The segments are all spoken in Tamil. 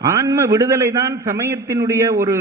ஆன்ம விடுதலை தான் சமயத்தினுடைய ஒரு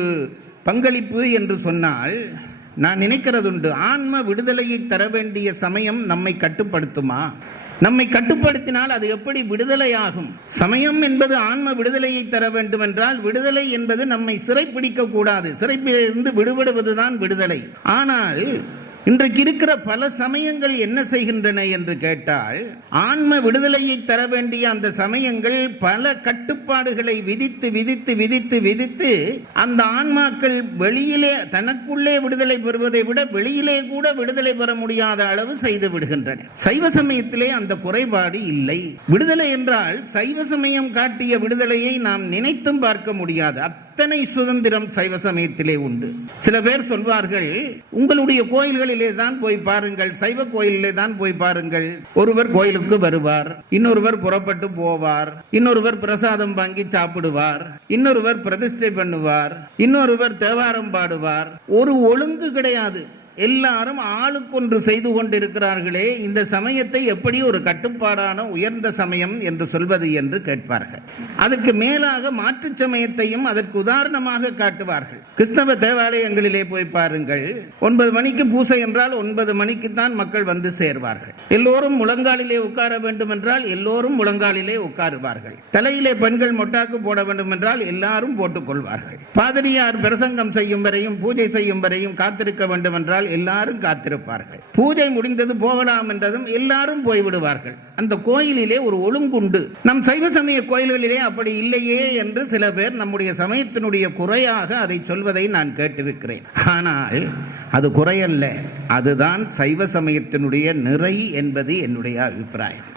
பங்களிப்பு என்று சொன்னால் நான் நினைக்கிறதுண்டு ஆன்ம விடுதலையை தர வேண்டிய சமயம் நம்மை கட்டுப்படுத்துமா? நம்மை கட்டுப்படுத்தினால் அது எப்படி விடுதலையாகும்? சமயம் என்பது ஆன்ம விடுதலையை தர வேண்டும் என்றால் விடுதலை என்பது நம்மை சிறைப்பிடிக்க கூடாது சிறைப்பிலிருந்து விடுபடுவதுதான் விடுதலை. ஆனால் இன்றைக்கு இருக்கிற பல சமயங்கள் என்ன செய்கின்றன என்று கேட்டால் ஆன்ம விடுதலையை தர வேண்டிய அந்த சமயங்கள் பல கட்டுப்பாடுகளை விதித்து விதித்து விதித்து விதித்து அந்த ஆன்மாக்கள் வெளியிலே தனக்குள்ளே விடுதலை பெறுவதை விட வெளியிலே கூட விடுதலை பெற முடியாத அளவு செய்து விடுகின்றன. சைவ சமயத்திலே அந்த குறைபாடு இல்லை. விடுதலை என்றால் சைவ சமயம் காட்டிய விடுதலையை நாம் நினைத்தும் பார்க்க முடியாது. அத்தனை சுதந்திரம் சைவ சமயத்திலே உண்டு. சில பேர் சொல்வார்கள் உங்களுடைய கோயில்களிலே தான் போய் பாருங்கள் சைவ கோயிலிலே தான் போய் பாருங்கள். ஒருவர் கோயிலுக்கு வருவார் இன்னொருவர் புறப்பட்டு போவார் இன்னொருவர் பிரசாதம் வாங்கி சாப்பிடுவார் இன்னொருவர் பிரதிஷ்டை பண்ணுவார் இன்னொருவர் தேவாரம் பாடுவார். ஒரு ஒழுங்கு கிடையாது. எல்லாரும் ஆளுக்கொன்று செய்து கொண்டிருக்கிறார்களே இந்த சமயத்தை எப்படி ஒரு கட்டுப்பாடான உயர்ந்த சமயம் என்று சொல்வது என்று கேட்பார்கள். அதற்கு மேலாக மாற்று சமயத்தையும் அதற்கு உதாரணமாக காட்டுவார்கள். கிறிஸ்தவ தேவாலயங்களிலே போய் பாருங்கள் ஒன்பது மணிக்கு பூசை என்றால் ஒன்பது மணிக்கு தான் மக்கள் வந்து சேர்வார்கள். எல்லோரும் முழங்காலிலே உட்கார வேண்டும் என்றால் எல்லோரும் முழங்காலிலே உட்காருவார்கள். தலையிலே பெண்கள் மொட்டாக்கு போட வேண்டும் என்றால் எல்லாரும் போட்டுக் கொள்வார்கள். பாதிரியார் பிரசங்கம் செய்யும் வரையும் பூஜை செய்யும் வரையும் காத்திருக்க வேண்டும் என்றால் எல்லாரும் காத்திருப்பார்கள். பூஜை முடிந்தது போகலாம் என்றதும் எல்லாரும் போய்விடுவார்கள். அந்த கோயிலிலே ஒரு ஒழுங்குண்டு. நம் சைவ சமய கோயில்களிலே அப்படி இல்லையே என்று சில பேர் நம்முடைய சமயத்தினுடைய குறையாக அதை சொல்வதை நான் கேட்டிருக்கிறேன். ஆனால் அது குறையல்ல. அதுதான் சைவ சமயத்தினுடைய நிறை என்பது என்னுடைய அபிப்பிராயம்.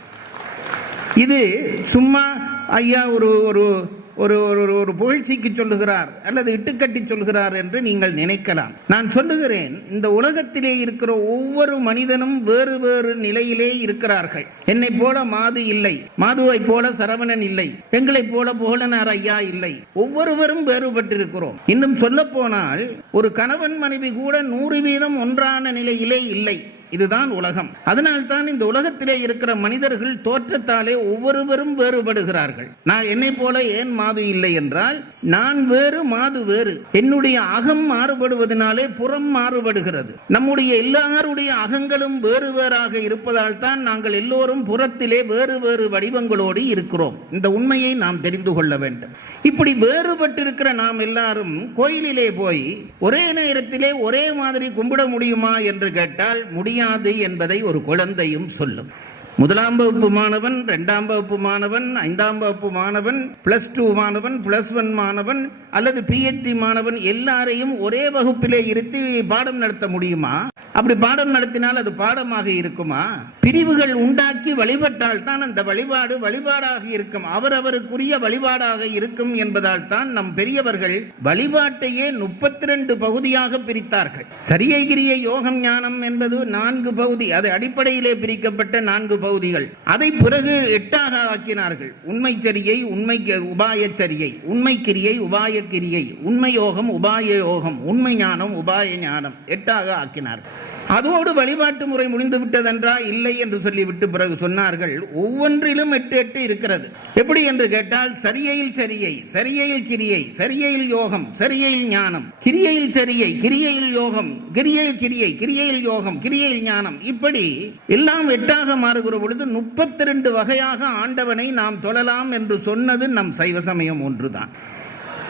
இது சும்மா ஐயா ஒரு ஒரு ஒரு ஒரு ஒரு புகழ்ச்சிக்கு சொல்லுகிறார் அல்லது இட்டுக்கட்டி சொல்கிறார் என்று நீங்கள் நினைக்கலாம். நான் சொல்லுகிறேன் இந்த உலகத்திலே இருக்கிற ஒவ்வொரு மனிதனும் வேறு வேறு நிலையிலே இருக்கிறார்கள். என்னை போல மாது இல்லை மாதுவை போல சரவணன் இல்லை எங்களைப் போல புகழனார் ஐயா இல்லை. ஒவ்வொருவரும் வேறுபட்டிருக்கிறோம். இன்னும் சொல்ல போனால் ஒரு கணவன் மனைவி கூட நூறு வீதம் ஒன்றான நிலையிலே இல்லை. இதுதான் உலகம். அதனால்தான் இந்த உலகத்திலே இருக்கிற மனிதர்கள் தோற்றத்தாலே ஒவ்வொருவரும் வேறுபடுகிறார்கள். நான் என்னை போல ஏன் மாது இல்லை என்றால் நான் வேறு மாது வேறு. என்னுடைய அகம் மாறுபடுவதனாலே புறம் மாறுபடுகிறது. நம்முடைய எல்லாருடைய அகங்களும் வேறு வேறாக இருப்பதால் தான் நாங்கள் எல்லோரும் புறத்திலே வேறு வேறு வடிவங்களோடு இருக்கிறோம். இந்த உண்மையை நாம் தெரிந்து கொள்ள வேண்டும். இப்படி வேறுபட்டிருக்கிற நாம் எல்லாரும் கோயிலிலே போய் ஒரே நேரத்திலே ஒரே மாதிரி கும்பிட முடியுமா என்று கேட்டால் முடியாது. என்பதை ஒரு குழந்தையும் சொல்லும். முதலாம் வகுப்பு மாணவன் இரண்டாம் வகுப்பு மாணவன் ஐந்தாம் வகுப்பு மாணவன் பிளஸ் டூ மாணவன் பிளஸ் ஒன் மாணவன் அல்லது பிஹெச்டி மாணவன் எல்லாரையும் ஒரே வகுப்பிலே இருத்தி பாடம் நடத்த முடியுமா? அப்படி பாடம் நடத்தினால் அது பாடமாக இருக்குமா? பிரிவுகள் உண்டாக்கி வழிபட்டால் தான் அந்த வழிபாடு வழிபாடாக இருக்கும். அவரவருக்குரிய வழிபாடாக இருக்கும் என்பதால் தான் நம் பெரியவர்கள் வழிபாட்டையே முப்பத்தி ரெண்டு பகுதியாக பிரித்தார்கள். சரியகிரிய யோகம் ஞானம் என்பது நான்கு பகுதி அது அடிப்படையிலே பிரிக்கப்பட்ட நான்கு பகுதிகள். அதை பிறகு எட்டாக ஆக்கினார்கள். உண்மை சரியை உண்மை உபாய சரியை உண்மை கிரியை உபாய கிரியை உண்மையோகம் உபாய யோகம் உண்மை ஞானம் உபாய ஞானம் எட்டாக ஆக்கினார்கள். அதோடு வழிபாட்டு முறை முடிந்து விட்டதென்றா? இல்லை என்று சொல்லிவிட்டு பிறகு சொன்னார்கள் ஒவ்வொன்றிலும் எட்டு எட்டு இருக்கிறது. எப்படி என்று கேட்டால் சரியையில் சரியை சரியையில் கிரியை சரியையில் யோகம் சரியையில் ஞானம். கிரியையில் சரியை கிரியையில் யோகம் கிரியையில் கிரியை கிரியையில் யோகம் கிரியையில் ஞானம். இப்படி எல்லாம் எட்டாக மாறுகிற பொழுது முப்பத்தி ரெண்டு வகையாக ஆண்டவனை நாம் தொழலாம் என்று சொன்னது நம் சைவ சமயம் ஒன்றுதான்.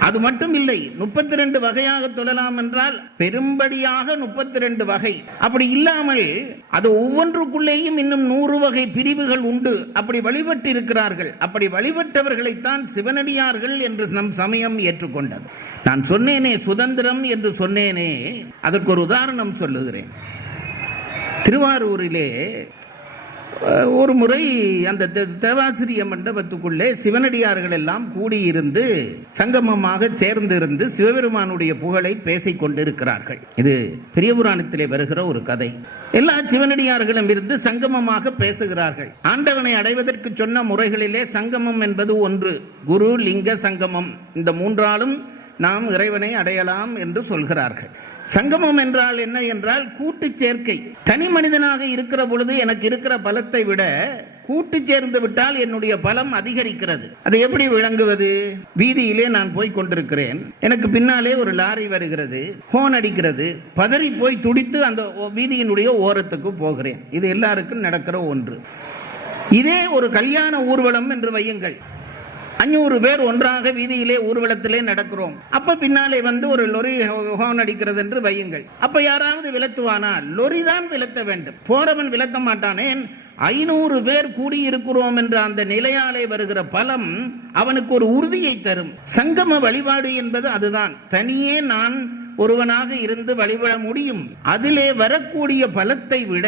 அது மட்டும் இல்லை முப்பத்தி ரெண்டு வகையாக தொழலாம் என்றால் பெரும்படியாக முப்பத்தி ரெண்டு வகை. அப்படி இல்லாமல் அது ஒவ்வொன்றுக்குள்ளேயும் இன்னும் நூறு வகை பிரிவுகள் உண்டு. அப்படி வழிபட்டு இருக்கிறார்கள் அப்படி வழிபட்டவர்களைத்தான் சிவனடியார்கள் என்று நம் சமயம் ஏற்றுக்கொண்டது. நான் சொன்னேனே சுதந்திரம் என்று சொன்னேனே அதற்கு ஒரு உதாரணம் சொல்லுகிறேன். திருவாரூரிலே ஒரு முறை அந்த தேவாசிரிய மண்டபத்துக்குள்ளே சிவனடியார்கள் எல்லாம் கூடியிருந்து சங்கமமாக சேர்ந்திருந்து சிவபெருமானுடைய புகழை பேசிக் கொண்டிருக்கிறார்கள். இது பெரிய புராணத்திலே வருகிற ஒரு கதை. எல்லா சிவனடியார்களும் இருந்து சங்கமமாக பேசுகிறார்கள். ஆண்டவனை அடைவதற்கு சொன்ன முறைகளிலே சங்கமம் என்பது ஒன்று. குரு லிங்க சங்கமம். இந்த மூன்றாலும் நாம் இறைவனை அடையலாம் என்று சொல்கிறார்கள். சங்கமம் என்றால் என்ன என்றால் கூட்டு சேர்க்கை. தனி மனிதனாக இருக்கிற பொழுது எனக்கு இருக்கிற பலத்தை விட கூட்டு சேர்ந்து விட்டால் என்னுடைய பலம் அதிகரிக்கிறது. அதை எப்படி விளங்குவது? வீதியிலே நான் போய் கொண்டிருக்கிறேன். எனக்கு பின்னாலே ஒரு லாரி வருகிறது. ஹோன் அடிக்கிறது. பதறி போய் துடித்து அந்த ஓ- வீதியினுடைய ஓரத்துக்கு போகிறேன். இது எல்லாருக்கும் நடக்கிற ஒன்று. இதே ஒரு கல்யாண ஊர்வலம் என்று வையுங்கள். அஞ்சூறு பேர் ஒன்றாக வீதியிலே ஊர்வலத்திலே நடக்கிறோம். அப்ப பின்னாலே வந்து ஒரு லொரி ஹோ- ஹோன் அடிக்கிறது என்று வையுங்கள். அப்ப யாராவது விலத்துவானா லொரி தான் விலத்த வேண்டும். போறவன் விலத்த மாட்டானேன் ஐநூறு பேர் கூடியிருக்கிறோம் என்ற அந்த நிலையாலே வருகிற பலம் அவனுக்கு ஒரு உறுதியை தரும். சங்கம வழிபாடு என்பது அதுதான். தனியே நான் ஒருவனாக இருந்து வழிபட முடியும். அதிலே வரக்கூடிய பலத்தை விட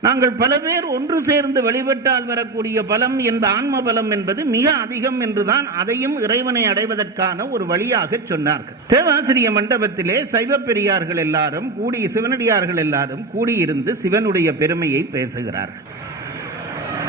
நாங்கள் பல பேர் ஒன்று சேர்ந்து வழிபட்டால் வரக்கூடிய பலம் என்ப ஆன்ம பலம் என்பது மிக அதிகம் என்றுதான் அதையும் இறைவனை அடைவதற்கான ஒரு வழியாக சொன்னார்கள். தேவாசிரிய மண்டபத்திலே சைவ பெரியார்கள் எல்லாரும் கூடி சிவனடியார்கள் எல்லாரும் கூடியிருந்து சிவனுடைய பெருமையை பேசுகிறார்கள்.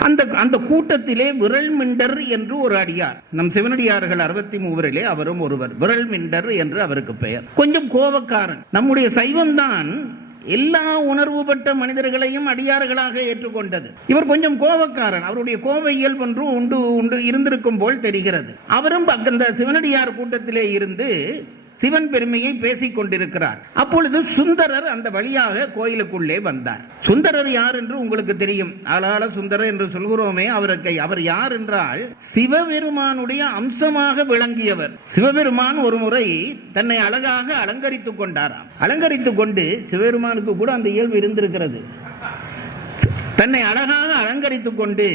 அந்த அந்த கூட்டத்திலே விரல் மிண்டர் என்று ஒரு அடியார். நம் சிவனடியார்கள் அறுபத்தி மூவரிலே அவரும் ஒருவர். விரல் மிண்டர் என்று அவருக்கு பெயர். கொஞ்சம் கோபக்காரன். நம்முடைய சைவம்தான் எல்லா உணர்வுபட்ட மனிதர்களையும் அடியார்களாக ஏற்றுக்கொண்டது. இவர் கொஞ்சம் கோபக்காரன். அவருடைய கோப இயல்பொன்று உண்டு உண்டு இருந்திருக்கும் போல் தெரிகிறது. அவரும் அந்த சிவனடியார் கூட்டத்திலே இருந்து சிவன் பெருமையை பேசிக் கொண்டிருக்கிறார். அப்பொழுது சுந்தரர் அந்த வழியாக கோயிலுக்குள்ளே வந்தார். சுந்தரர் யார் என்று உங்களுக்கு தெரியும். ஆளாள சுந்தரர் என்று சொல்கிறோமே அவருக்கு அவர் யார் என்றால் சிவபெருமானுடைய அம்சமாக விளங்கியவர். சிவபெருமான் ஒரு முறை தன்னை அழகாக அலங்கரித்துக் கொண்டாராம். அலங்கரித்துக் கொண்டு சிவபெருமானுக்கு கூட அந்த இயல்பு இருந்திருக்கிறது. தன்னை அழகாக அலங்கரித்துக் கொண்டு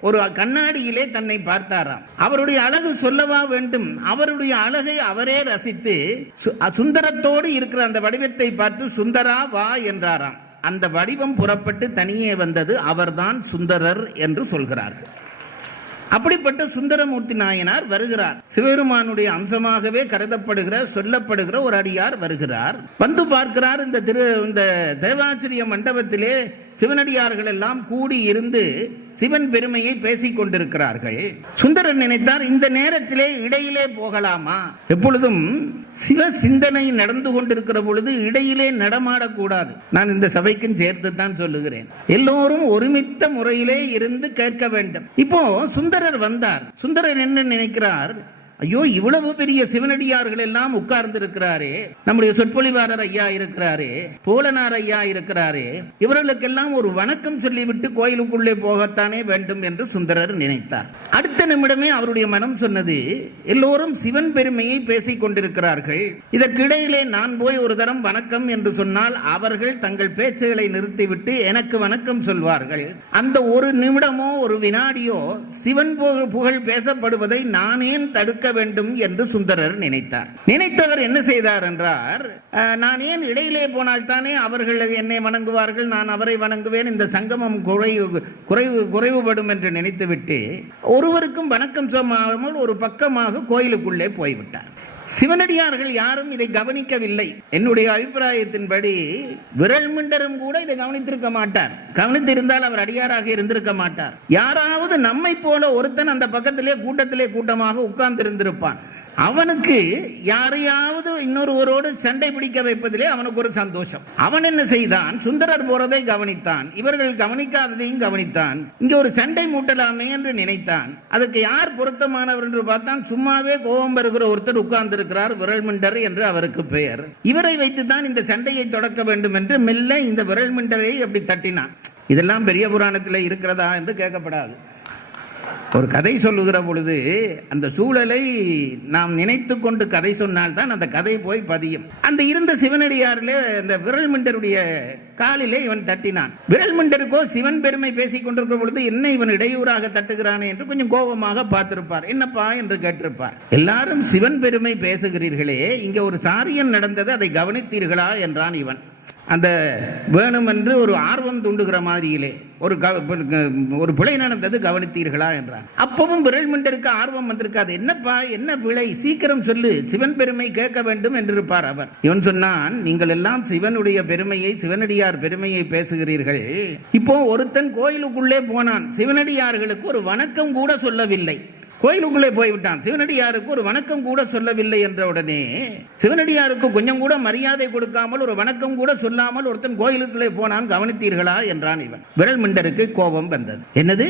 ஒரு கண்ணாடியிலே தன்னை பார்த்தாராம். அவருடைய அழகு சொல்லவா வேண்டும்? அவருடைய அழகை அவரே ரசித்து சு- சுந்தரத்தோடு இருக்கிற அந்த வடிவத்தை பார்த்து சுந்தரா வா என்றாராம். அந்த வடிவம் புறப்பட்டு தனியே வந்தது அவர்தான் சுந்தரர் என்று சொல்கிறார்கள். அப்படிப்பட்ட சுந்தரமூர்த்தி நாயனார் வருகிறார். சிவபெருமானுடைய அம்சமாகவே கருதப்படுகிற சொல்லப்படுகிற ஒரு அடியார் வருகிறார். வந்து பார்க்கிறார் இந்த திரு இந்த தேவாச்சரிய மண்டபத்திலே சிவனடியார்கள் எல்லாம் கூடி இருந்து சிவன் பெருமையை பேசிக் கொண்டிருக்கிறார்கள். சுந்தரர் நினைத்தார் இந்த நேரத்திலே இடையிலே போகலாமா? எப்பொழுதும் சிவ சிந்தனை நடந்து கொண்டிருக்கிற பொழுது இடையிலே நடமாடக்கூடாது. நான் இந்த சபைக்கும் சேர்த்து தான் சொல்லுகிறேன். எல்லோரும் ஒருமித்த முறையிலே இருந்து கேட்க வேண்டும். இப்போ சுந்தரர் வந்தார். சுந்தரர் என்ன நினைக்கிறார்? ஐயோ இவ்வளவு பெரிய சிவனடியார்கள் எல்லாம் உட்கார்ந்து இருக்கிறாரே நம்முடைய சொற்பொழிவாளர் ஐயா இருக்கிறாரே போலனார் ஐயா இருக்கிறாரே. இவர்களுக்கெல்லாம் ஒரு வணக்கம் சொல்லிவிட்டு கோயிலுக்குள்ளே போகத்தானே வேண்டும் என்று சுந்தரர் நினைத்தார். அடுத்த நிமிடமே அவருடைய மனம் சொன்னது எல்லோரும் சிவன் பெருமையை பேசிக் கொண்டிருக்கிறார்கள். இதற்கிடையிலே நான் போய் ஒரு தரம் வணக்கம் என்று சொன்னால் அவர்கள் தங்கள் பேச்சுகளை நிறுத்திவிட்டு எனக்கு வணக்கம் சொல்வார்கள். அந்த ஒரு நிமிடமோ ஒரு வினாடியோ சிவன் புகழ் புகழ் பேசப்படுவதை நானே தடுக்க வேண்டும் என்று சுந்தரர் நினைத்தார் நினைத்தவர் என்ன செய்தார் என்றார் நான் ஏன் இடையிலே போனால் தானே அவர்கள் என்னை வணங்குவார்கள் நான் அவரை வணங்குவேன் இந்த சங்கமம் குறைவு குறைவு குறைவுபடும் என்று நினைத்துவிட்டு ஒருவருக்கும் வணக்கம் சொல்லாமல் ஒரு பக்கமாக கோயிலுக்குள்ளே போய்விட்டார் சிவனடியார்கள் யாரும் இதை கவனிக்கவில்லை. என்னுடைய அபிப்பிராயத்தின்படி விரல் மிண்டரும் கூட இதை கவனித்திருக்க மாட்டார். கவனித்திருந்தால் அவர் அடியாராக இருந்திருக்க மாட்டார். யாராவது நம்மை போல ஒருத்தன் அந்த பக்கத்திலே கூட்டத்திலே கூட்டமாக உட்கார்ந்திருந்திருப்பான். அவனுக்கு யாரையாவது இன்னொருவரோடு சண்டை பிடிக்க வைப்பதிலே அவனுக்கு ஒரு சந்தோஷம். அவன் என்ன செய்தான்? சுந்தரர் போறதை கவனித்தான். இவர்கள் கவனிக்காததையும் கவனித்தான். இங்க ஒரு சண்டை மூட்டலாமே என்று நினைத்தான். அதற்கு யார் பொருத்தமானவர் என்று பார்த்தான். சும்மாவே கோபம் வருகிற ஒருத்தர் உட்கார்ந்து இருக்கிறார் விரல்மிண்டர் என்று அவருக்கு பெயர். இவரை வைத்துதான் இந்த சண்டையை தொடக்க வேண்டும் என்று மெல்ல இந்த விரல் மிண்டரை அப்படி தட்டினான். இதெல்லாம் பெரிய புராணத்தில் இருக்கிறதா என்று கேட்கப்படாது. ஒரு கதை சொல்லுகிற பொழுது அந்த சூழலை நாம் நினைத்து கொண்டு கதை சொன்னால்தான் அந்த கதை போய் பதியும். அந்த இருந்த சிவனடியாரிலே அந்த விரல்மிண்டருடைய காலிலே இவன் தட்டினான். விரல்மிண்டருக்கோ சிவன் பெருமை பேசிக் கொண்டிருக்கிற பொழுது என்ன இவன் இடையூறாக தட்டுகிறானே என்று கொஞ்சம் கோபமாக பார்த்திருப்பார். என்னப்பா என்று கேட்டிருப்பார். எல்லாரும் சிவன் பெருமை பேசுகிறீர்களே இங்கே ஒரு சாரியன் நடந்தது அதை கவனித்தீர்களா என்றான் இவன். அந்த வேணுமென்று ஒரு ஆர்வம் தூண்டுகிற மாதிரியிலே ஒரு ஒரு பிழை நடந்தது கவனித்தீர்களா என்றான். அப்பவும் விரல் மிண்டருக்கு ஆர்வம் வந்திருக்காது. என்னப்பா என்ன பிழை? சீக்கிரம் சொல்லு. சிவன் பெருமை கேட்க வேண்டும் என்றிருப்பார் அவர். இவன் சொன்னான் நீங்கள் எல்லாம் சிவனுடைய பெருமையை சிவனடியார் பெருமையை பேசுகிறீர்கள். இப்போ ஒருத்தன் கோயிலுக்குள்ளே போனான். சிவனடியார்களுக்கு ஒரு வணக்கம் கூட சொல்லவில்லை. கோயிலுக்குள்ளே போய்விட்டான். சிவனடியாருக்கு ஒரு வணக்கம் கூட சொல்லவில்லை என்ற உடனே சிவனடியாருக்கு கொஞ்சம் கூட மரியாதை கொடுக்காமல் ஒரு வணக்கம் கூட சொல்லாமல் ஒருத்தன் கோயிலுக்குள்ளே போனான் கவனித்தீர்களா என்றான் இவன். விரல் மிண்டருக்கு கோபம் வந்தது. என்னது?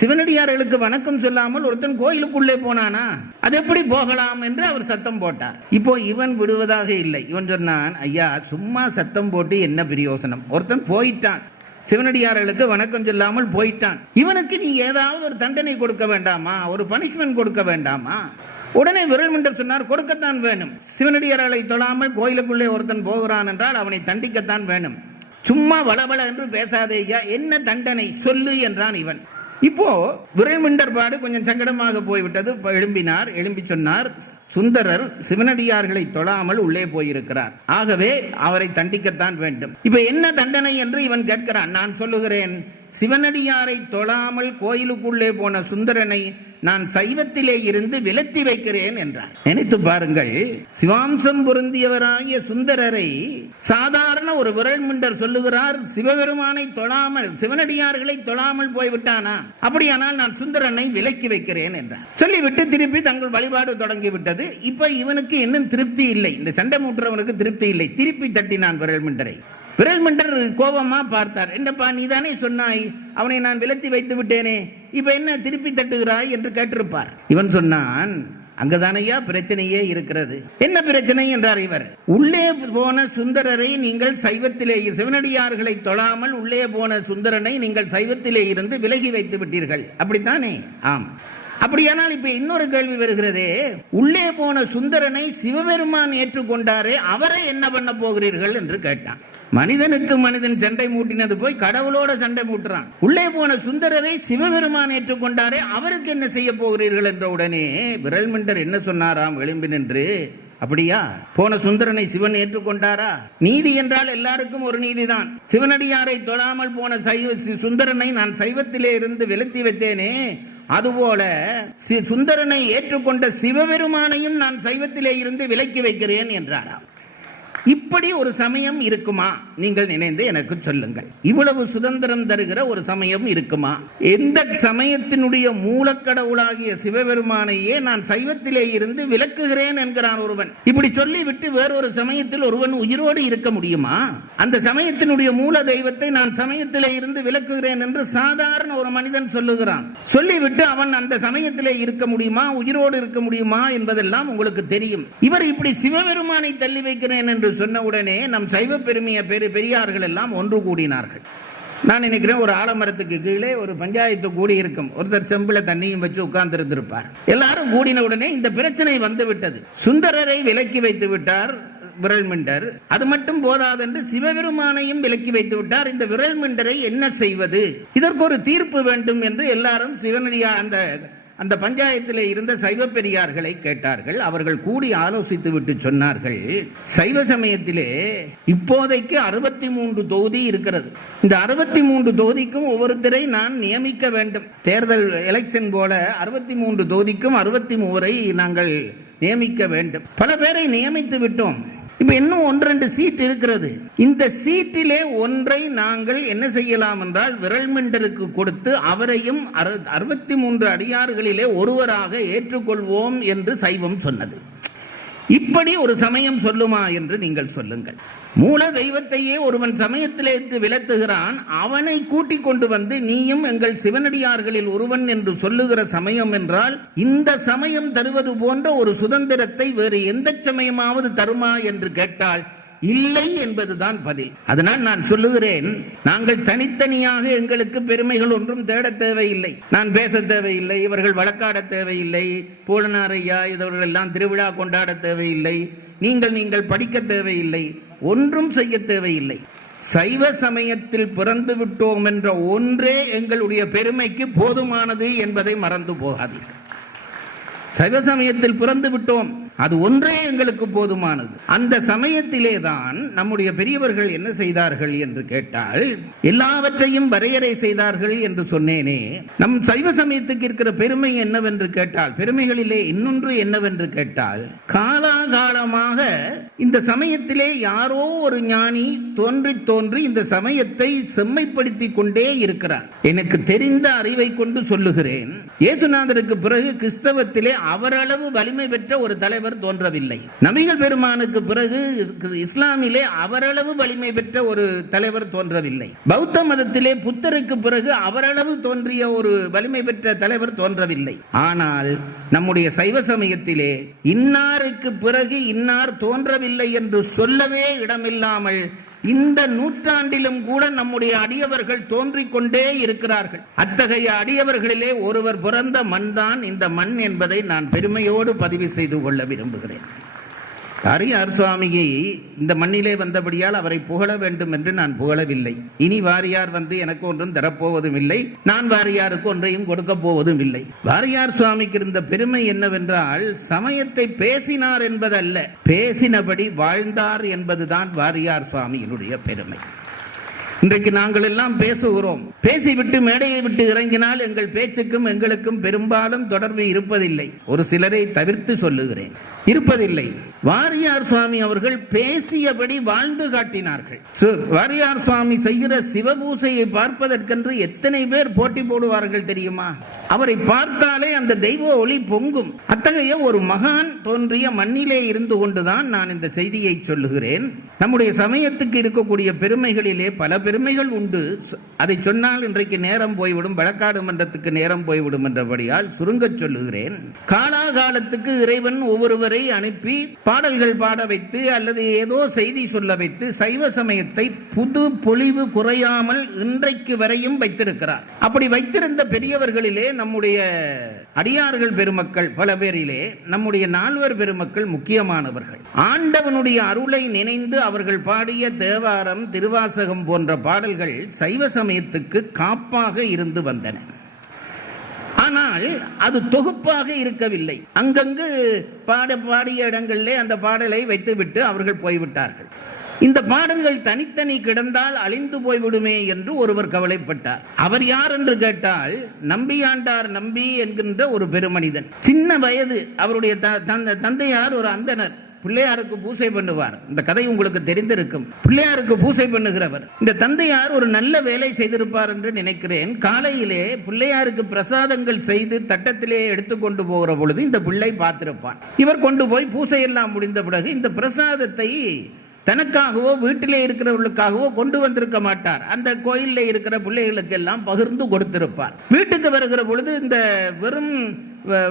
சிவனடியார்களுக்கு வணக்கம் சொல்லாமல் ஒருத்தன் கோயிலுக்குள்ளே போனானா? அது எப்படி போகலாம் என்று அவர் சத்தம் போட்டார். இப்போ இவன் விடுவதாக இல்லை. இவன் சொன்னான் ஐயா சும்மா சத்தம் போட்டு என்ன பிரயோசனம்? ஒருத்தன் போயிட்டான். சிவனடியார்களுக்கு வணக்கம் சொல்லாமல் போயிட்டான். இவனுக்கு நீ ஏதாவது ஒரு தண்டனை கொடுக்க வேண்டாமா? ஒரு பனிஷ்மெண்ட் கொடுக்க வேண்டாமா? உடனே விரல் மன்றம் சொன்னார் கொடுக்கத்தான் வேணும். சிவனடியார்களை தொழாமல் கோயிலுக்குள்ளே ஒருத்தன் போகிறான் என்றால் அவனை தண்டிக்கத்தான் வேணும். சும்மா வளவள என்று பேசாதே ஐயா. என்ன தண்டனை? சொல்லு என்றான் இவன். இப்போ விரைமிண்டர்பாடு கொஞ்சம் சங்கடமாக போய்விட்டது. எழும்பினார் எழும்பி சொன்னார் சுந்தரர் சிவனடியார்களை தொழாமல் உள்ளே போயிருக்கிறார். ஆகவே அவரை தண்டிக்கத்தான் வேண்டும். இப்ப என்ன தண்டனை என்று இவன் கேட்கிறான். நான் சொல்லுகிறேன் சிவனடியாரை தொழாமல் கோயிலுக்குள்ளே போன சுந்தரனை நான் சைவத்திலே இருந்து விலத்தி வைக்கிறேன் என்றார். நினைத்து பாருங்கள் சிவாம்சம் பொருந்தியவராகிய சுந்தரரை சாதாரண ஒரு விரல்மிண்டர் சொல்லுகிறார் சிவபெருமானை தொழாமல் சிவனடியார்களை தொழாமல் போய்விட்டானா? அப்படியானால் நான் சுந்தரனை விலக்கி வைக்கிறேன் என்றார். சொல்லிவிட்டு திருப்பி தங்கள் வழிபாடு தொடங்கிவிட்டது. இப்ப இவனுக்கு இன்னும் திருப்தி இல்லை. இந்த சண்டை மூட்டுறவனுக்கு திருப்தி இல்லை. திருப்பி தட்டினான் விரல்மிண்டரை விரல்மண்டர் கோபமா பார்த்தார். என்னப்பா நீ தானே சொன்னாய்? அவனை நான் விலத்தி வைத்து விட்டேனே. இப்ப என்ன திருப்பி தட்டுகிறாய் என்று கேட்டிருப்பார். இவன் சொன்னான் அங்கதானையா பிரச்சனையே இருக்கிறது. என்ன பிரச்சனை? என்றார் இவர். உள்ளே போன சுந்தரரை நீங்கள் சைவத்திலே சிவனடியார்களை தொழாமல் உள்ளே போன சுந்தரனை நீங்கள் சைவத்திலே இருந்து விலகி வைத்து விட்டீர்கள். அப்படித்தானே? ஆம். அப்படியானால் இப்ப இன்னொரு கேள்வி வருகிறதே. உள்ளே போன சுந்தரனை சிவபெருமான் ஏற்றுக்கொண்டாரே அவரை என்ன பண்ண போகிறீர்கள்? என்று கேட்டான். மனிதனுக்கு மனிதன் சண்டை மூட்டினது போய் கடவுளோட சண்டை மூட்டுறான். உள்ளே போன சுந்தரரை சிவபெருமான் ஏற்றுக்கொண்டாரே அவருக்கு என்ன செய்ய போகிறீர்கள் என்ற உடனே விரல்மிண்டர் என்ன சொன்னாராம் எழும்பி நின்று அப்படியா? போன சுந்தரனை சிவன் ஏற்றுக்கொண்டாரா? நீதி என்றால் எல்லாருக்கும் ஒரு நீதிதான். சிவனடியாரை தொழாமல் போன சைவ சுந்தரனை நான் சைவத்திலே இருந்து விலத்தி வைத்தேனே அதுபோல சி- சுந்தரனை ஏற்றுக்கொண்ட சிவபெருமானையும் நான் சைவத்திலே இருந்து விலக்கி வைக்கிறேன் என்றாராம். இப்படி ஒரு சமயம் இருக்குமா? நீங்கள் நினைந்து எனக்கு சொல்லுங்கள். இவ்வளவு சுதந்திரம் தருகிற ஒரு சமயம் இருக்குமா? எந்த சமயத்தினுடைய மூலக்கடவுளாகிய சிவபெருமானையே நான் சைவத்திலே இருந்து விலக்குகிறேன் என்கிறான் ஒருவன். இப்படி சொல்லிவிட்டு வேறொரு சமயத்தில் ஒருவன் உயிரோடு இருக்க முடியுமா? அந்த சமயத்தினுடைய மூல தெய்வத்தை நான் சமயத்திலே இருந்து விலக்குகிறேன் என்று சாதாரண ஒரு மனிதன் சொல்லுகிறான். சொல்லிவிட்டு அவன் அந்த சமயத்திலே இருக்க முடியுமா? உயிரோடு இருக்க முடியுமா? என்பதெல்லாம் உங்களுக்கு தெரியும். இவர் இப்படி சிவபெருமானை தள்ளி வைக்கிறேன் என்று சொன்ன உடனே நம் சைவ பெருமைய பெரு பெரியார்கள் எல்லாம் ஒன்று கூடினார்கள். நான் நினைக்கிறேன் ஒரு ஆலமரத்துக்கு கீழே ஒரு பஞ்சாயத்து கூடி இருக்கும். ஒருத்தர் செம்பில தண்ணியும் வச்சு உட்கார்ந்து இருந்திருப்பார் எல்லாரும் கூடின உடனே இந்த பிரச்சனை வந்து விட்டது. சுந்தரரை விலக்கி வைத்து விட்டார் விரல்மிண்டர் அது மட்டும் போதாதென்று சிவபெருமானையும் விலக்கி வைத்து விட்டார். இந்த விரல்மிண்டரை என்ன செய்வது? இதற்கு ஒரு தீர்ப்பு வேண்டும் என்று எல்லாரும் சிவனடியா அந்த அந்த பஞ்சாயத்தில் இருந்த சைவ பெரியார்களை கேட்டார்கள். அவர்கள் கூடி ஆலோசித்து விட்டு சொன்னார்கள் சைவ சமயத்திலே இப்போதைக்கு அறுபத்தி மூன்று தொகுதி இருக்கிறது. இந்த அறுபத்தி மூன்று தொகுதிக்கும் ஒவ்வொருத்தரை நான் நியமிக்க வேண்டும். தேர்தல் எலெக்ஷன் போல அறுபத்தி மூன்று தொகுதிக்கும் அறுபத்தி மூவரை நாங்கள் நியமிக்க வேண்டும். பல பேரை நியமித்து விட்டோம். இப்போ இன்னும் ஒன்று ரெண்டு சீட் இருக்கிறது. இந்த சீட்டிலே ஒன்றை நாங்கள் என்ன செய்யலாம் என்றால் விரல்மிண்டருக்கு கொடுத்து அவரையும் அறு- அறுபத்தி மூன்று அடியார்களிலே ஒருவராக ஏற்றுக்கொள்வோம் என்று சைவம் சொன்னது. இப்படி ஒரு சமயம் சொல்லுமா என்று நீங்கள் சொல்லுங்கள். மூல தெய்வத்தையே ஒருவன் சமயத்திலே விலத்துகிறான் அவனை கூட்டிக் கொண்டு வந்து நீயும் எங்கள் சிவனடியார்களில் ஒருவன் என்று சொல்லுகிற சமயம் என்றால் இந்த சமயம் தருவது போன்ற ஒரு சுதந்திரத்தை வேறு எந்த சமயமாவது தருமா என்று கேட்டால் இல்லை என்பதுதான் பதில். அதனால் நான் சொல்லுகிறேன் நாங்கள் தனித்தனியாக எங்களுக்கு பெருமைகள் ஒன்றும் தேட தேவையில்லை. நான் பேச தேவையில்லை இவர்கள் வழக்காட தேவையில்லை பூலனாரையா இதவர்கள் எல்லாம் திருவிழா கொண்டாட தேவையில்லை நீங்கள் நீங்கள் படிக்க தேவையில்லை ஒன்றும் செய்ய தேவையில்லை. சைவ சமயத்தில் பிறந்து விட்டோம் என்ற ஒன்றே எங்களுடைய பெருமைக்கு போதுமானது என்பதை மறந்து போகாதீர்கள். சைவ சமயத்தில் பிறந்து விட்டோம் அது ஒன்றே எங்களுக்கு போதுமானது. அந்த சமயத்திலே தான் நம்முடைய பெரியவர்கள் என்ன செய்தார்கள் என்று கேட்டால் எல்லாவற்றையும் வரையறை செய்தார்கள் என்று சொன்னேனே. நம் சைவ சமயத்துக்கு இருக்கிற பெருமை என்னவென்று கேட்டால் பெருமைகளிலே இன்னொன்று என்னவென்று கேட்டால் காலாகாலமாக இந்த சமயத்திலே யாரோ ஒரு ஞானி தோன்றி தோன்றி இந்த சமயத்தை செம்மைப்படுத்தி கொண்டே இருக்கிறார். எனக்கு தெரிந்த அறிவை கொண்டு சொல்லுகிறேன். இயேசுநாதருக்கு பிறகு கிறிஸ்தவத்திலே அவரளவு வலிமை பெற்ற ஒரு தலைவர் தோன்றவில்லை. நபிகள் பெருமானுக்கு பிறகு இஸ்லாமிலே அவரளவு வலிமை பெற்ற ஒரு தலைவர் தோன்றவில்லை. பௌத்த மதத்திலே புத்தருக்கு பிறகு அவரளவு தோன்றிய ஒரு வலிமை பெற்ற தலைவர் தோன்றவில்லை. ஆனால் நம்முடைய சைவ சமயத்திலே இன்னாருக்கு பிறகு இன்னார் தோன்றவில்லை என்று சொல்லவே இடமில்லாமல் இந்த நூற்றாண்டிலும் கூட நம்முடைய அடியவர்கள் தோன்றிக் கொண்டே இருக்கிறார்கள். அத்தகைய அடியவர்களிலே ஒருவர் பிறந்த மண்தான் இந்த மண் என்பதை நான் பெருமையோடு பதிவு செய்து கொள்ள விரும்புகிறேன். அரியார் சுவாமியை இந்த மண்ணிலே வந்தபடியால் அவரை புகழ வேண்டும் என்று நான் புகழவில்லை. இனி வாரியார் வந்து எனக்கு ஒன்றும் தரப்போவதும் இல்லை நான் வாரியாருக்கு ஒன்றையும் கொடுக்க போவதும் இல்லை வாரியார் சுவாமிக்கு இருந்த பெருமை என்னவென்றால் சமயத்தை பேசினார் என்பதல்ல. பேசினபடி வாழ்ந்தார் என்பதுதான் வாரியார் சுவாமியினுடைய பெருமை. இன்றைக்கு நாங்கள் எல்லாம் பேசுகிறோம். பேசிவிட்டு மேடையை விட்டு இறங்கினால் எங்கள் பேச்சுக்கும் எங்களுக்கும் பெரும்பாலும் தொடர்பு இருப்பதில்லை. ஒரு சிலரை தவிர்த்து சொல்லுகிறேன். இருப்பதில்லை. வாரியார் சுவாமி அவர்கள் பேசியபடி வாழ்ந்து காட்டினார்கள். சு- வாரியார் சுவாமி செய்கிற சிவபூசையை பார்ப்பதற்கென்று எத்தனை பேர் போட்டி போடுவார்கள் தெரியுமா? அவரை பார்த்தாலே அந்த தெய்வ ஒளி பொங்கும். அத்தகைய ஒரு மகான் தோன்றிய மண்ணிலே இருந்து கொண்டுதான் நான் இந்த செய்தியை சொல்லுகிறேன். நம்முடைய சமயத்துக்கு இருக்கக்கூடிய பெருமைகளிலே பல பெருமைகள் உண்டு. அதை சொன்னால் இன்றைக்கு நேரம் போய்விடும் வழக்காடு மன்றத்துக்கு நேரம் போய்விடும் என்றபடியால் சுருங்கச் சொல்லுகிறேன். காலாகாலத்துக்கு இறைவன் ஒவ்வொருவரை அனுப்பி பாடல்கள் பாட வைத்து அல்லது ஏதோ செய்தி சொல்ல வைத்து சைவ சமயத்தை புது பொலிவு குறையாமல் இன்றைக்கு வரையும் வைத்திருக்கிறார். அப்படி வைத்திருந்த பெரியவர்களிலே நம்முடைய அடியார்கள் பெருமக்கள் பல பேரிலே நம்முடைய நால்வர் பெருமக்கள் முக்கியமானவர்கள். ஆண்டவனுடைய அருளை நினைந்து அவர்கள் பாடிய தேவாரம் திருவாசகம் போன்ற பாடல்கள் சைவ சமயத்துக்கு காப்பாக இருந்து வந்தன. ஆனால் அது தொகுப்பாக இருக்கவில்லை. அங்கங்கு பாட பாடிய இடங்களிலே அந்த பாடலை வைத்துவிட்டு அவர்கள் போய்விட்டார்கள். இந்த பாடல்கள் தனித்தனி கிடந்தால் அழிந்து போய்விடுமே என்று ஒருவர் கவலைப்பட்டார். அவர் யார் என்று கேட்டால் நம்பியாண்டார் நம்பி என்கின்ற ஒரு பெருமனிதன். சின்ன வயது அவருடைய த- தந்தையார் ஒரு அந்தனர். பிள்ளையாருக்கு பூசை பண்ணுவார். இந்த கதை உங்களுக்கு தெரிந்திருக்கும். பிள்ளையாருக்கு பூசை பண்ணுகிறவர். இந்த தந்தையார் ஒரு நல்ல வேலை செய்திருப்பார் என்று நினைக்கிறேன். காலையிலே பிள்ளையாருக்கு பிரசாதங்கள் செய்து தட்டத்திலே எடுத்துக்கொண்டு போகிற பொழுது இந்த பிள்ளை பார்த்திருப்பான். இவர் கொண்டு போய் பூசை எல்லாம் முடிந்த பிறகு இந்த பிரசாதத்தை தனக்காகவோ வீட்டிலே இருக்கிறவர்களுக்காகவோ கொண்டு வந்திருக்க மாட்டார். அந்த கோயிலில் இருக்கிற பிள்ளைகளுக்கு எல்லாம் பகிர்ந்து கொடுத்திருப்பார். வீட்டுக்கு வருகிற பொழுது இந்த வெறும்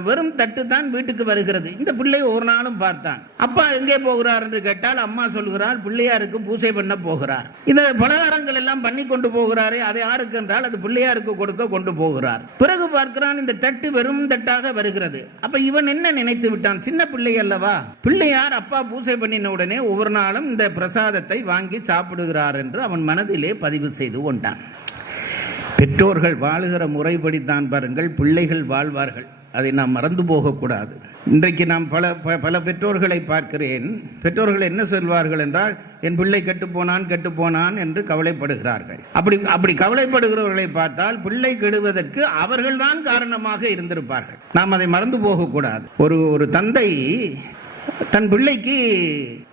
வெறும் தட்டு தான் வீட்டுக்கு வருகிறது. இந்த பிள்ளை ஒரு நாளும் பார்த்தான். அப்பா எங்கே போகிறார் என்று கேட்டால் அம்மா சொல்கிறார் பிள்ளையாருக்கு பூசை பண்ண போகிறார். இந்த பலகாரங்கள் எல்லாம் பண்ணி கொண்டு போகிறாரே அதை யாருக்கு என்றால் அது பிள்ளையாருக்கு கொடுக்க கொண்டு போகிறார். பிறகு பார்க்கிறான் இந்த தட்டு வெறும் தட்டாக வருகிறது. அப்ப இவன் என்ன நினைத்து விட்டான்? சின்ன பிள்ளை அல்லவா? பிள்ளையார் அப்பா பூசை பண்ணின உடனே ஒவ்வொரு நாளும் இந்த பிரசாதத்தை வாங்கி சாப்பிடுகிறார் என்று அவன் மனதிலே பதிவு செய்து கொண்டான். பெற்றோர்கள் வாழுகிற முறைப்படி தான் பாருங்கள் பிள்ளைகள் வாழ்வார்கள். அதை நாம் மறந்து போகக்கூடாது. இன்றைக்கு நாம் பல ப- பல பெற்றோர்களை பார்க்கிறேன். பெற்றோர்கள் என்ன சொல்வார்கள் என்றால் என் பிள்ளை கெட்டுப்போனான் கெட்டுப்போனான் என்று கவலைப்படுகிறார்கள். அப்படி அப்படி கவலைப்படுகிறவர்களை பார்த்தால் பிள்ளை கெடுவதற்கு அவர்கள்தான் காரணமாக இருந்திருப்பார்கள். நாம் அதை மறந்து போகக்கூடாது. ஒரு ஒரு தந்தை தன் பிள்ளைக்கு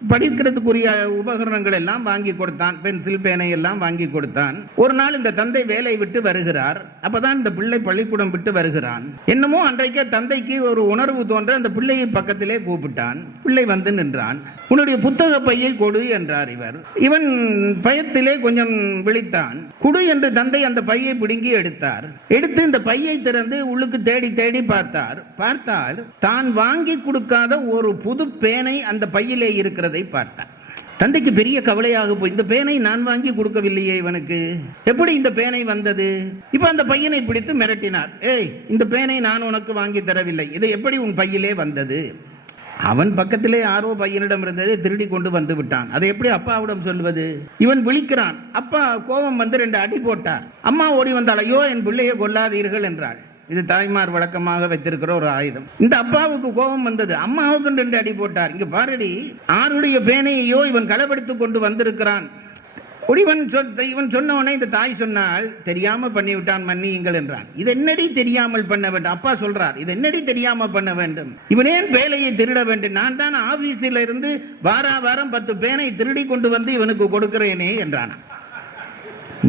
படிக்கிறதுக்குரிய உபகரணங்கள் எல்லாம் வாங்கி கொடுத்தான் பென்சில் பேனை எல்லாம் வாங்கி கொடுத்தான். ஒரு நாள் இந்த தந்தை வேலை விட்டு வருகிறார். அப்பதான் இந்த பிள்ளை பள்ளிக்கூடம் விட்டு வருகிறான். என்னமோ அன்றைக்கே தந்தைக்கு ஒரு உணர்வு தோன்ற அந்த பிள்ளையை பக்கத்திலே கூப்பிட்டான். பிள்ளை வந்து நின்றான். உன்னுடைய புத்தக பையை கொடு என்றார் இவர். இவன் பயத்திலே கொஞ்சம் விழித்தான். குடு என்று தந்தை அந்த பையை பிடுங்கி எடுத்தார். எடுத்து இந்த பையை திறந்து உள்ளுக்கு தேடி தேடி பார்த்தார். பார்த்தால் தான் வாங்கி கொடுக்காத ஒரு புது பேனை அந்த பையிலே இருக்கிறதை பார்த்தார் தந்தைக்கு பெரிய கவலையாக போய் இந்த பேனை நான் வாங்கி கொடுக்கவில்லையே இவனுக்கு. எப்படி இந்த பேனை வந்தது? இப்ப அந்த பையனை பிடித்து மிரட்டினார். ஏய் இந்த பேனை நான் உனக்கு வாங்கி தரவில்லை. இது எப்படி உன் பையிலே வந்தது? அவன் பக்கத்திலே யாரோ பையனிடம் இருந்ததை திருடி கொண்டு வந்து விட்டான். அதை எப்படி அப்பாவிடம் சொல்வது? இவன் விழிக்கிறான். அப்பா கோபம் வந்து ரெண்டு அடி போட்டார். அம்மா ஓடி வந்தாள். ஐயோ என் பிள்ளையை கொல்லாதீர்கள் என்றாள். இது தாய்மார் வழக்கமாக வைத்திருக்கிற ஒரு ஆயுதம். இந்த அப்பாவுக்கு கோபம் வந்தது. அம்மாவுக்கு ரெண்டு அடி போட்டார். இங்க பாரடி ஆருடைய பேனையோ இவன் களவெடுத்து கொண்டு வந்திருக்கிறான். இவன் சொல் இவன் சொன்னவனே இந்த தாய் சொன்னால் தெரியாம பண்ணிவிட்டான் மன்னியுங்கள் என்றான். இது என்னடி தெரியாமல் பண்ண வேண்டும்? அப்பா சொல்றார் இது என்னடி தெரியாம பண்ண வேண்டும்? இவன் ஏன் வேலையை திருட வேண்டும். நான் தான் ஆபீஸில் இருந்து வாரா வாரம் பத்து பேனை திருடி கொண்டு வந்து இவனுக்கு கொடுக்கிறேனே என்றான்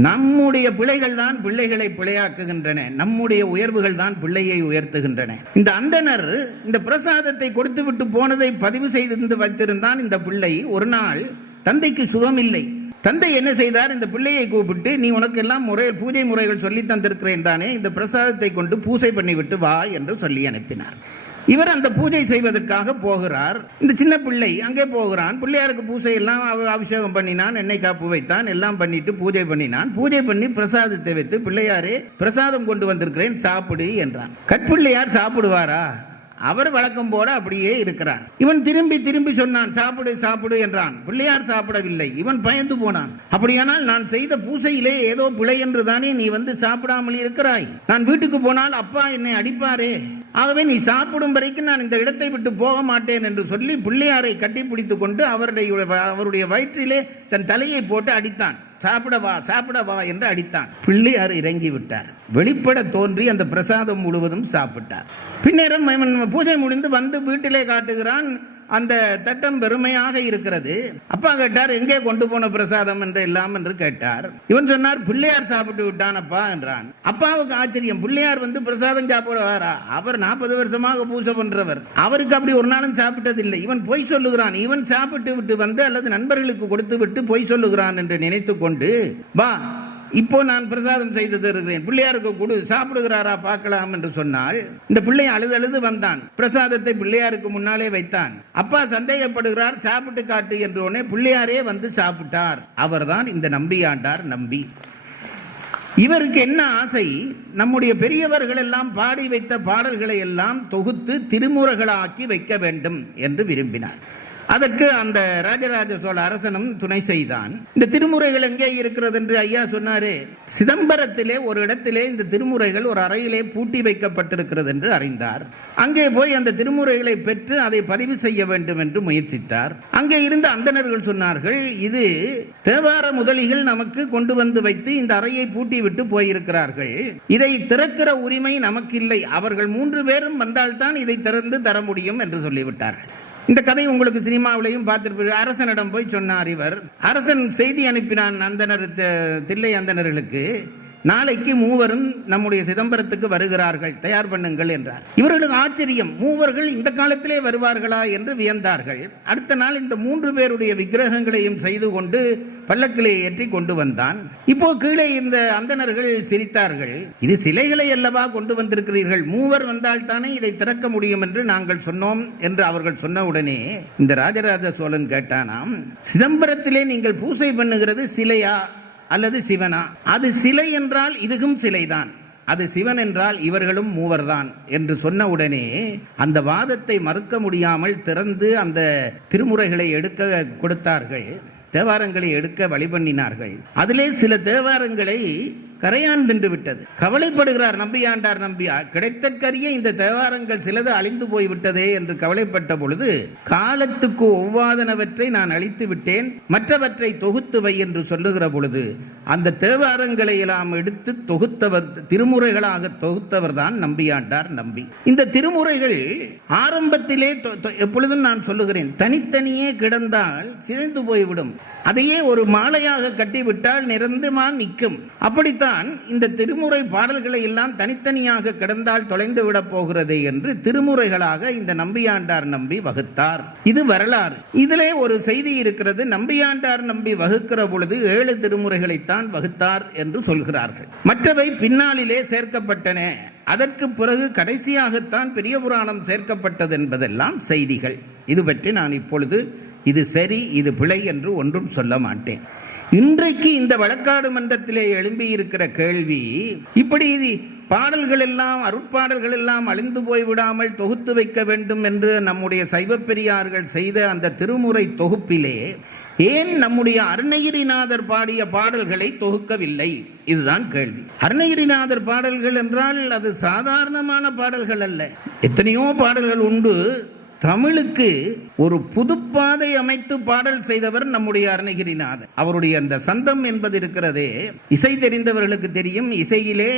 நம்முடைய பிள்ளைகள் தான் பிள்ளைகளை பிழையாக்குகின்றன. நம்முடைய உயர்வுகள் தான் பிள்ளையை உயர்த்துகின்றன. இந்த அந்தனர் இந்த பிரசாதத்தை கொடுத்து விட்டு போனதை பதிவு செய்து வைத்திருந்தான் இந்த பிள்ளை. ஒரு நாள் தந்தைக்கு சுகமில்லை. தந்தை என்ன செய்தார்? இந்த பிள்ளையை கூப்பிட்டு நீ உனக்கு எல்லாம் முறை பூஜை முறைகள் சொல்லி தந்திருக்கிறேன் தானே இந்த பிரசாதத்தை கொண்டு பூஜை பண்ணிவிட்டு வா என்று சொல்லி அனுப்பினார். இவர் அந்த பூஜை செய்வதற்காக போகிறார். இந்த சின்ன பிள்ளை அங்கே போகிறான். பிள்ளையாருக்கு பூஜை எல்லாம் அபிஷேகம் பண்ணினான் எண்ணெய் காப்பு வைத்தான் எல்லாம் பண்ணிட்டு பூஜை பண்ணினான். பூஜை பண்ணி பிரசாதத்தை வைத்து பிள்ளையாரே பிரசாதம் கொண்டு வந்திருக்கிறேன் சாப்பிடு என்றான். கற்பிள்ளையார் சாப்பிடுவாரா? அவர் வழக்கம் போல அப்படியே இருக்கிறார். இவன் திரும்பி திரும்பி சொன்னான் சாப்பிடு சாப்பிடு என்றான். பிள்ளையார் சாப்பிடவில்லை. இவன் பயந்து போனான். அப்படியானால் நான் செய்த பூசையிலே ஏதோ பிழை என்று தானே நீ வந்து சாப்பிடாமல் இருக்கிறாய்? நான் வீட்டுக்கு போனால் அப்பா என்னை அடிப்பாரே? ஆகவே நீ சாப்பிடும் வரைக்கும் நான் இந்த இடத்தை விட்டு போக மாட்டேன் என்று சொல்லி பிள்ளையாரை கட்டிப்பிடித்து கொண்டு அவருடைய அவருடைய வயிற்றிலே தன் தலையை போட்டு அடித்தான். சாப்பிட வா சாப்பிட வா என்று அடித்தான். பிள்ளையார் இறங்கி விட்டார் வெளிப்பட தோன்றி அந்த பிரசாதம் முழுவதும் சாப்பிட்டார். பின்னேரம் பூஜை முடிந்து வந்து வீட்டிலே காட்டுகிறான். அந்த தட்டம் பெருமையாக இருக்கிறது. அப்பா கேட்டார் எங்கே கொண்டு போன பிரசாதம் என்று எல்லாம் என்று கேட்டார். இவன் சொன்னார் பிள்ளையார் சாப்பிட்டு விட்டான் அப்பா என்றான். அப்பாவுக்கு ஆச்சரியம். பிள்ளையார் வந்து பிரசாதம் சாப்பிடுவாரா? அவர் நாற்பது வருஷமாக பூஜை பண்றவர். அவருக்கு அப்படி ஒரு நாளும் சாப்பிட்டதில்லை. இவன் பொய் சொல்லுகிறான். இவன் சாப்பிட்டு விட்டு வந்து அல்லது நண்பர்களுக்கு கொடுத்து விட்டு பொய் சொல்லுகிறான் என்று நினைத்து கொண்டு வா இப்போ நான் பிரசாதம் செய்து தருகிறேன். பிள்ளையாருக்கு கொடு சாப்பிடுகிறாரா பார்க்கலாம் என்று சொன்னால் இந்த பிள்ளை அழுது அழுது வந்தான். பிரசாதத்தை பிள்ளையாருக்கு முன்னாலே வைத்தான். அப்பா சந்தேகப்படுகிறார் சாப்பிட்டு காட்டு என்று உடனே பிள்ளையாரே வந்து சாப்பிட்டார். அவர்தான் இந்த நம்பியாண்டார் நம்பி. இவருக்கு என்ன ஆசை? நம்முடைய பெரியவர்கள் எல்லாம் பாடி வைத்த பாடல்களை எல்லாம் தொகுத்து திருமுறைகளாக்கி வைக்க வேண்டும் என்று விரும்பினார். அதற்கு அந்த ராஜராஜ சோழ அரசனும் துணை செய்தான். இந்த திருமுறைகள் எங்கே இருக்கிறது என்று ஐயா சொன்னாரே? சிதம்பரத்திலே ஒரு இடத்திலே இந்த திருமுறைகள் ஒரு அறையிலே பூட்டி வைக்கப்பட்டிருக்கிறது என்று அறிந்தார். அங்கே போய் அந்த திருமுறைகளை பெற்று அதை பதிவு செய்ய வேண்டும் என்று முயற்சித்தார். அங்கே இருந்த அந்தணர்கள் சொன்னார்கள் இது தேவார முதலிகள் நமக்கு கொண்டு வந்து வைத்து இந்த அறையை பூட்டி விட்டு போயிருக்கிறார்கள். இதை திறக்கிற உரிமை நமக்கு இல்லை அவர்கள் மூன்று பேரும் வந்தால்தான் இதை திறந்து தர முடியும் என்று சொல்லிவிட்டார்கள். இந்த கதை உங்களுக்கு சினிமாவிலையும் பார்த்திருப்பீர்கள். அரசனிடம் போய் சொன்னார் இவர். அரசன் செய்தி அனுப்பினான் அந்தனர் தில்லை அந்தனர்களுக்கு. நாளைக்கு மூவரும் நம்முடைய சிதம்பரத்துக்கு வருகிறார்கள். தயார் பண்ணுங்கள் என்றார். இவர்களுக்கு ஆச்சரியம் மூவர்கள் இந்த காலத்திலே வருவார்களா என்று வியந்தார்கள். அடுத்த நாள் இந்த மூன்று பேருடைய விக்கிரகங்களையும் செய்து கொண்டு பல்லக்கிலே ஏற்றி கொண்டு வந்தான். இப்போ கீழே இந்த அந்தணர்கள் சிரித்தார்கள். இது சிலைகளை அல்லவா கொண்டு வந்திருக்கிறீர்கள்? மூவர் வந்தால் தானே இதை திறக்க முடியும் என்று நாங்கள் சொன்னோம் என்று அவர்கள் சொன்ன உடனே இந்த ராஜராஜ சோழன் கேட்டானாம் சிதம்பரத்திலே நீங்கள் பூசை பண்ணுகிறது சிலையா? அல்லது சிவனா? அது சிலை என்றால் இதுவும் சிலைதான். அது சிவன் என்றால் இவர்களும் மூவர்தான் என்று சொன்ன உடனே அந்த வாதத்தை மறுக்க முடியாமல் திறந்து அந்த திருமுறைகளை எடுக்க கொடுத்தார்கள். தேவாரங்களை எடுக்க வழி பண்ணினார்கள் அதிலே சில தேவாரங்களை கரையான் தின்று விட்டது. கவலைப்படுகிறார் நம்பியாண்டார் நம்பியா கிடைத்தற்கரிய இந்த தேவாரங்கள் சிலது அழிந்து போய்விட்டதே என்று கவலைப்பட்ட பொழுது காலத்துக்கு ஒவ்வாதனவற்றை நான் அழித்து விட்டேன் மற்றவற்றை தொகுத்து வை என்று சொல்லுகிற பொழுது அந்த தேவாரங்களை எல்லாம் எடுத்து தொகுத்தவர் திருமுறைகளாக தொகுத்தவர் தான் நம்பியாண்டார் நம்பி. இந்த திருமுறைகள் ஆரம்பத்திலே தொ- தொ- எப்பொழுதும் நான் சொல்லுகிறேன் தனித்தனியே கிடந்தால் சிதைந்து போய்விடும். அதையே ஒரு மாலையாக கட்டிவிட்டால் நிரந்தமா நிற்கும். அப்படித்தான் இந்த திருமுறை பாடல்களை எல்லாம் தனித்தனியாக கிடந்தால் தொலைந்து விட போகிறது என்று திருமுறைகளாக இந்த நம்பியாண்டார் நம்பி வகுத்தார். இது வரலாறு. இதிலே ஒரு செய்தி இருக்கிறது. நம்பியாண்டார் நம்பி வகுக்கிற பொழுது ஏழு திருமுறைகளைத்தான் வகுத்தார் என்று சொல்கிறார்கள். மற்றவை பின்னாளிலே சேர்க்கப்பட்டன. அதற்கு பிறகு கடைசியாகத்தான் பெரிய புராணம் சேர்க்கப்பட்டது என்பதெல்லாம் செய்திகள். இது பற்றி நான் இப்பொழுது இது சரி இது பிழை என்று ஒன்றும் சொல்ல மாட்டேன். இன்றைக்கு இந்த வழக்காடு மன்றத்திலே எழும்பியிருக்கிற கேள்வி இப்படி இது பாடல்கள் எல்லாம் அருட்பாடல்கள் எல்லாம் அழிந்து போய் விடாமல் தொகுத்து வைக்க வேண்டும் என்று நம்முடைய சைவப் பெரியார்கள் செய்த அந்த திருமுறை தொகுப்பிலே ஏன் நம்முடைய அருணகிரிநாதர் பாடிய பாடல்களை தொகுக்கவில்லை? இதுதான் கேள்வி. அருணகிரிநாதர் பாடல்கள் என்றால் அது சாதாரணமான பாடல்கள் அல்ல. எத்தனையோ பாடல்கள் உண்டு. தமிழுக்கு ஒரு புதுப்பாதை அமைத்து பாடல் செய்தவர் நம்முடைய அருணகிரிநாதர். அவருடைய அந்த சந்தம் என்பது இருக்கிறதே இசை தெரிந்தவர்களுக்கு தெரியும். இசையிலே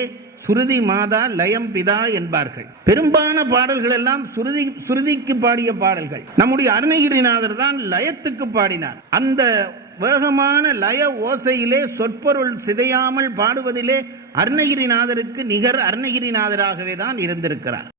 சுருதி மாதா லயம் பிதா என்பார்கள். பெரும்பான பாடல்கள் எல்லாம் சுருதி சுருதிக்கு பாடிய பாடல்கள். நம்முடைய அருணகிரிநாதர் தான் லயத்துக்கு பாடினார். அந்த வேகமான லய ஓசையிலே சொற்பொருள் சிதையாமல் பாடுவதிலே அருணகிரிநாதருக்கு நிகர் அருணகிரிநாதராகவே தான் இருந்திருக்கிறார்.